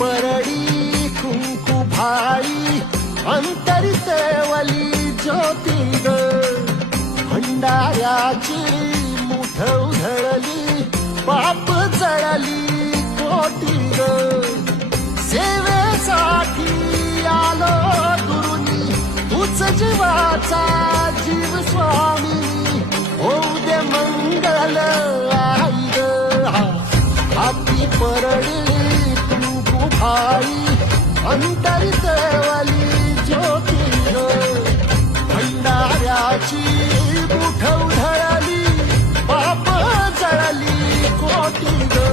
परडी कुंकू भाई अंतरी सेवली ज्योती ग भंडाऱ्याची मुठ उधळली बाप जळली कोटी ग सेवेसाठी आलो दुरुनी तूच जीवाचा जीव स्वामी होऊ दे मंगल आई ग हाती परडी कुंकू भाई अंतरी सेवली ज्योती ग भंडाऱ्याची मुठ उधळली बाप जळली कोटी ग